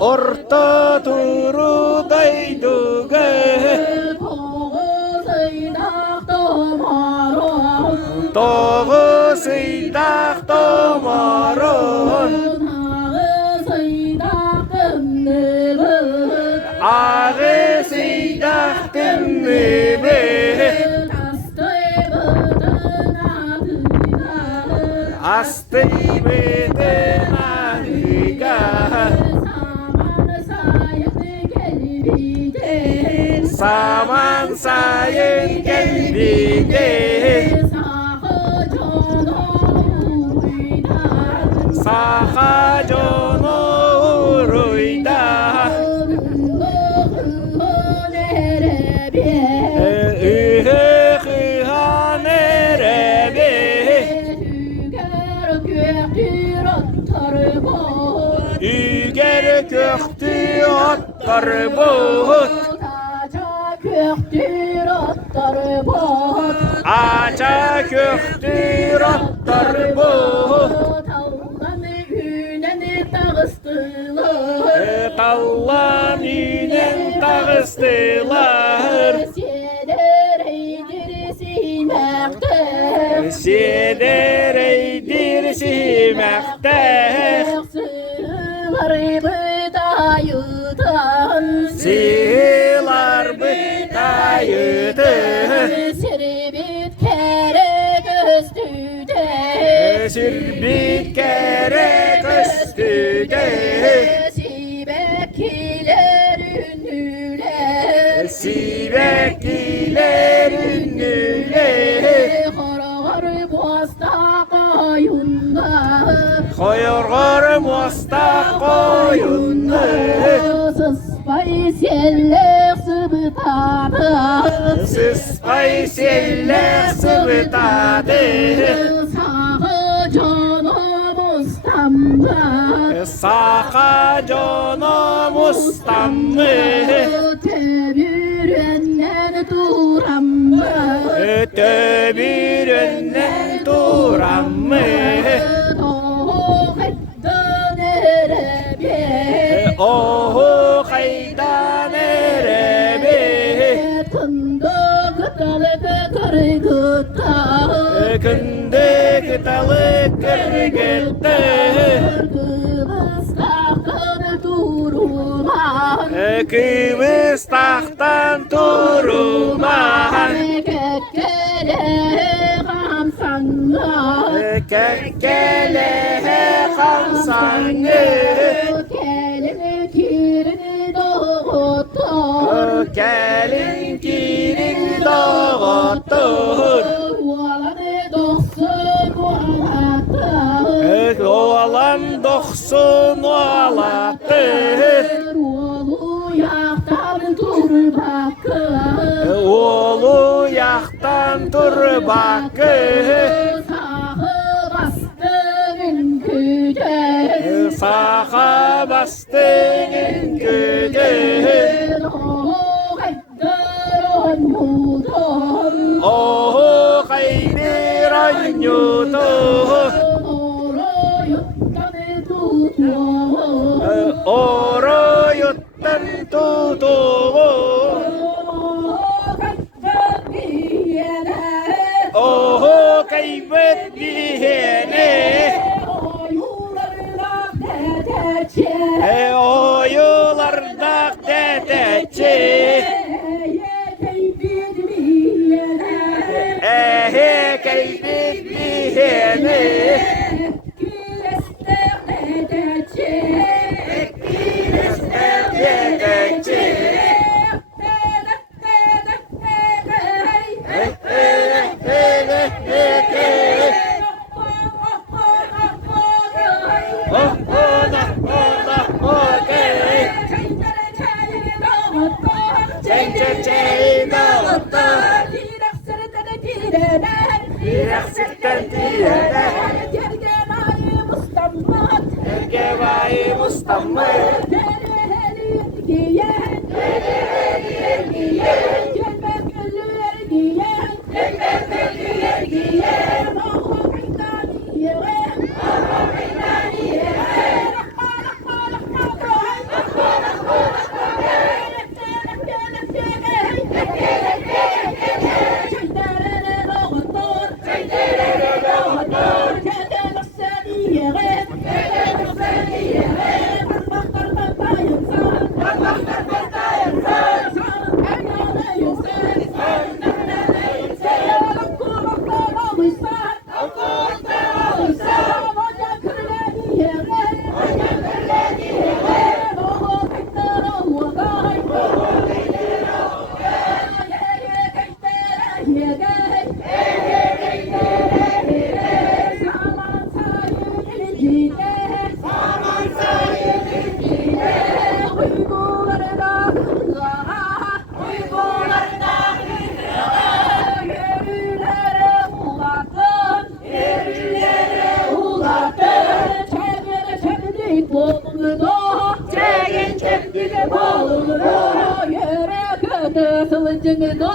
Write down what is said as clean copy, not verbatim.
Orta turudaydıge Toğu sıydak tomarun Ağı sıydak dümnübü Astı bıdın adıga Saman sayın gelbide Saha conuruyda Ühüha nerebe Üger köktü attar bot Aça köktür attar bot Tallan ünen tağıstılar Seder eydir simekte Sığılar bıtayıdı Sürbit kere köstüde Sivek iler ünlüle Koyorgar muasta koyunlu Sıspay seller sıbıtadı Sıspay seller sıbıtadı Sağı canım ustamdı Sağa canım ustamdı Töbüründen duramdı Töbüründen duramdı Oho haydan erebe Kındı kıtalı kırgıtta Kındı kıtalı kırgıtta Kıbrıs tahtını durman Kıbrıs tahttan durman Kekkele kamsanla Kekkele kamsanı Kelini kirini doğutur salattı. Oğlu yaktan tur bakır. Oğlu yaktan dur bakır. Sağı bastığın güce. Sağa bastığın güdü. O kaydırın mudur. Oho kaydıran yudu. Oru yuttanı tutuyor. Oru yuttan tutuğu. Oho kaybettiğini. O yularda dedeci. Kaybettiğini. Ergevai mustammer. Yere kötü sılıncını da